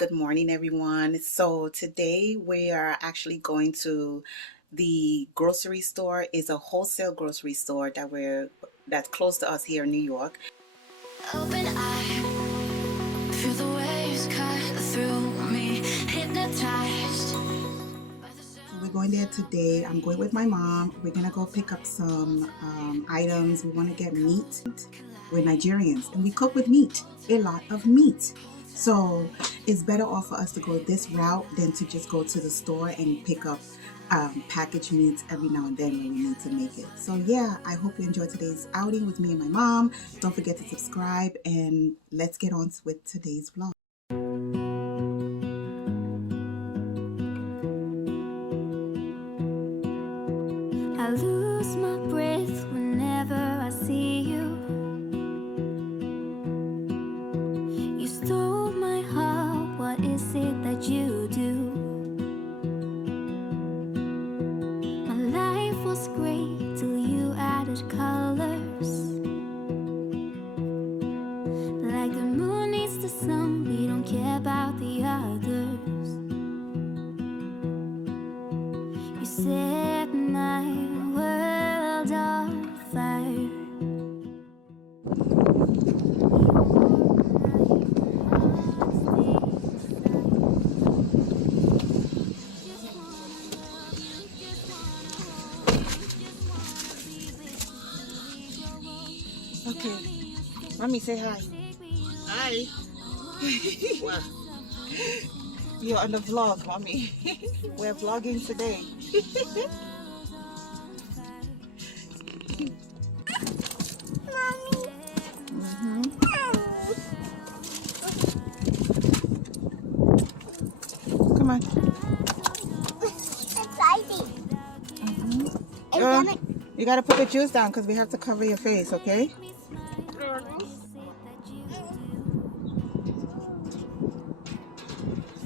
Good morning, everyone. So today we are actually going to the grocery store. It's a wholesale grocery store that's close to us here in New York. Open eye, feel the waves cut through me, hypnotized. We're going there today. I'm going with my mom. We're gonna go pick up some items. We want to get meat. We're Nigerians and we cook with meat, a lot of meat. So it's better off for us to go this route than to just go to the store and pick up packaged meats every now and then when we need to make it. So yeah, I hope you enjoyed today's outing with me and my mom. Don't forget to subscribe and let's get on with today's vlog. I lose my breath whenever I see you. You stole my heart, what is it that you do? My life was great till you added colors. Like the moon needs the sun, we don't care about the others. You set my world on fire. Okay, mommy, say hi. Hi. Wow. You're on the vlog, mommy. We're vlogging today. Come on. You gotta put the juice down because we have to cover your face, okay?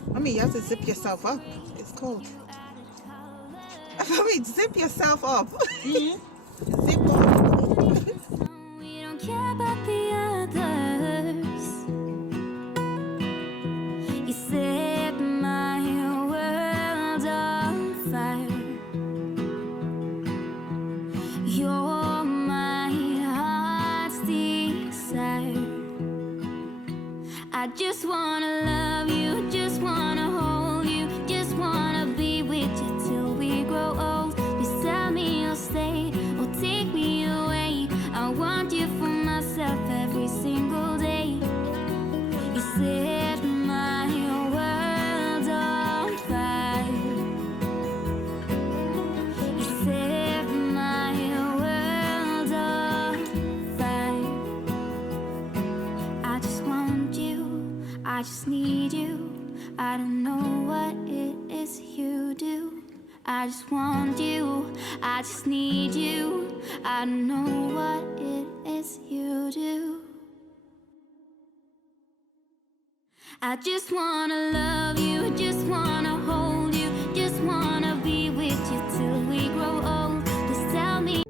Mommy, you have to zip yourself up. It's cold. Mommy, zip yourself up. Zip up. We don't care about the others. You set my world on fire. You're my heart's desire. I just wanna love you, just wanna hold you, just wanna be with you till we grow old. Please tell me you'll stay or take me away. I want you for myself every single day. You set my world on fire. You set my world on fire. I just want you, I just need you. I don't know what it is you do. I just want you, I just need you. I don't know what it is you do. I just wanna love you, just wanna hold you, just wanna be with you till we grow old. Just tell me.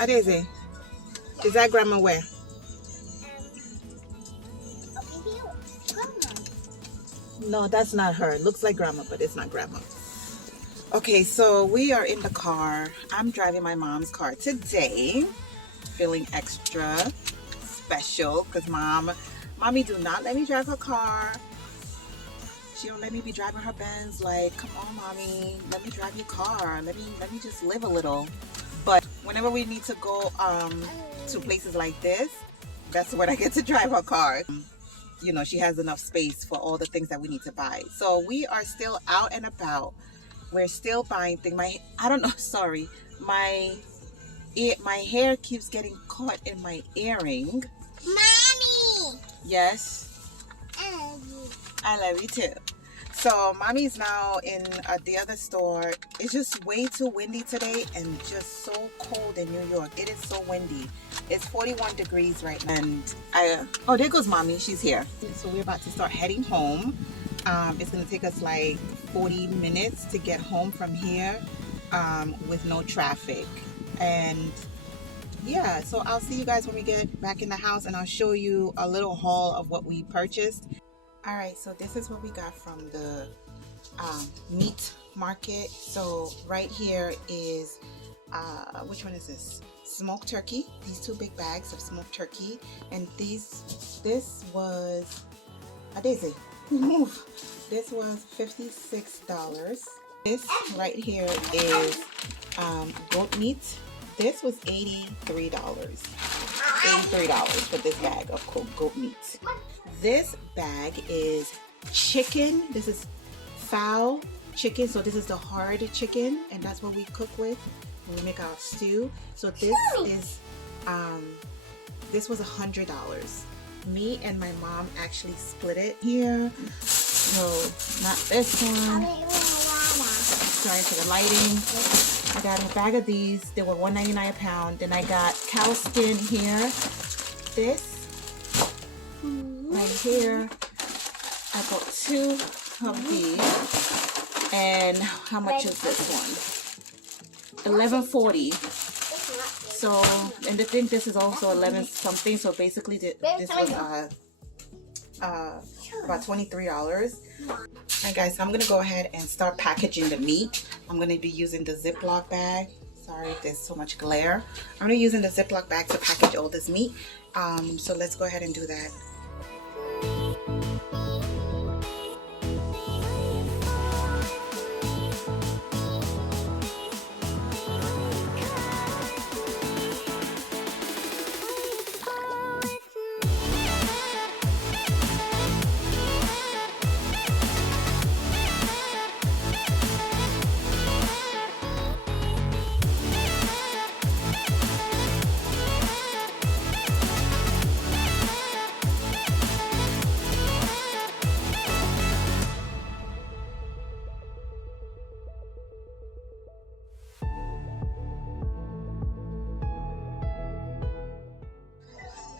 Adeze, is that grandma where? No, that's not her. It looks like grandma, but it's not grandma. Okay, so we are in the car. I'm driving my mom's car today. Feeling extra special because mommy do not let me drive her car. She don't let me be driving her Benz. Like, come on, mommy, let me drive your car. Let me just live a little. But whenever we need to go to places like this, that's when I get to drive her car. You know, she has enough space for all the things that we need to buy. So we are still out and about. We're still buying things. I don't know, sorry. My hair keeps getting caught in my earring. Mommy! Yes? I love you. I love you too. So mommy's now in the other store. It's just way too windy today and just so cold in New York. It is so windy. It's 41 degrees right now. And oh, there goes mommy. She's here. So we're about to start heading home. It's gonna take us like 40 minutes to get home from here with no traffic. And yeah, so I'll see you guys when we get back in the house, and I'll show you a little haul of what we purchased. All right, so this is what we got from the meat market. So right here is which one is this? Smoked turkey. These 2 big bags of smoked turkey, and this was a daisy. Move. This was $56. This right here is goat meat. This was $83. $83 for this bag of goat meat. This bag is chicken. This is fowl chicken. So this is the hard chicken, and that's what we cook with when we make our stew. So this is this was $100. Me and my mom actually split it here. So not this one. Sorry for the lighting. I got a bag of these. They were $1.99 a pound. Then I got cow skin here. This right here. I got 2 of these. And how much is this one? $11.40. So, and I think this is also 11 something. So basically, this was about $23. Alright guys, so I'm gonna go ahead and start packaging the meat. I'm gonna be using the Ziploc bag. Sorry if there's so much glare. I'm gonna be using the Ziploc bag to package all this meat. So let's go ahead and do that.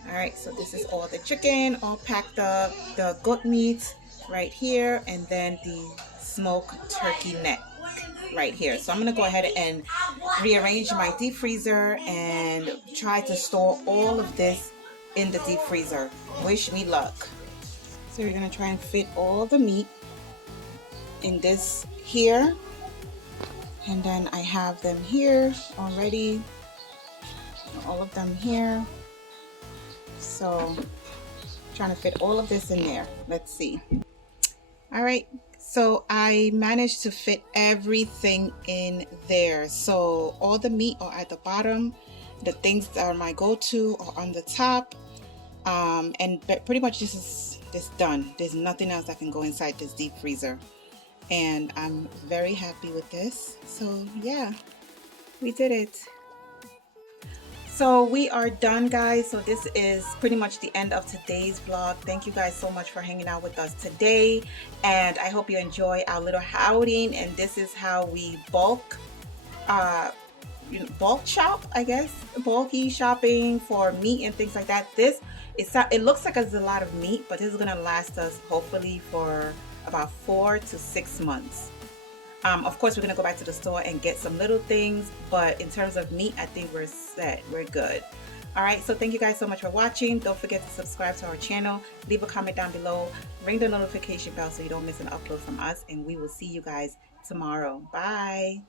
Alright, so this is all the chicken, all packed up, the goat meat right here, and then the smoked turkey neck right here. So I'm going to go ahead and rearrange my deep freezer and try to store all of this in the deep freezer. Wish me luck. So we're going to try and fit all the meat in this here. And then I have them here already. All of them here. So trying to fit all of this in there. Let's see. All right, so I managed to fit everything in there. So all the meat are at the bottom. The things that are my go-to are on the top. And pretty much this is done. There's nothing else that can go inside this deep freezer. And I'm very happy with this. So yeah, we did it. So we are done, guys. So this is pretty much the end of today's vlog. Thank you guys so much for hanging out with us today, and I hope you enjoy our little outing. And this is how we bulk shop, I guess, bulky shopping for meat and things like that. It looks like it's a lot of meat, but this is gonna last us hopefully for about 4 to 6 months. Of course, we're gonna go back to the store and get some little things, but in terms of meat, I think we're set. We're good. All right, so thank you guys so much for watching. Don't forget to subscribe to our channel, leave a comment down below, ring the notification bell so you don't miss an upload from us, and we will see you guys tomorrow. Bye.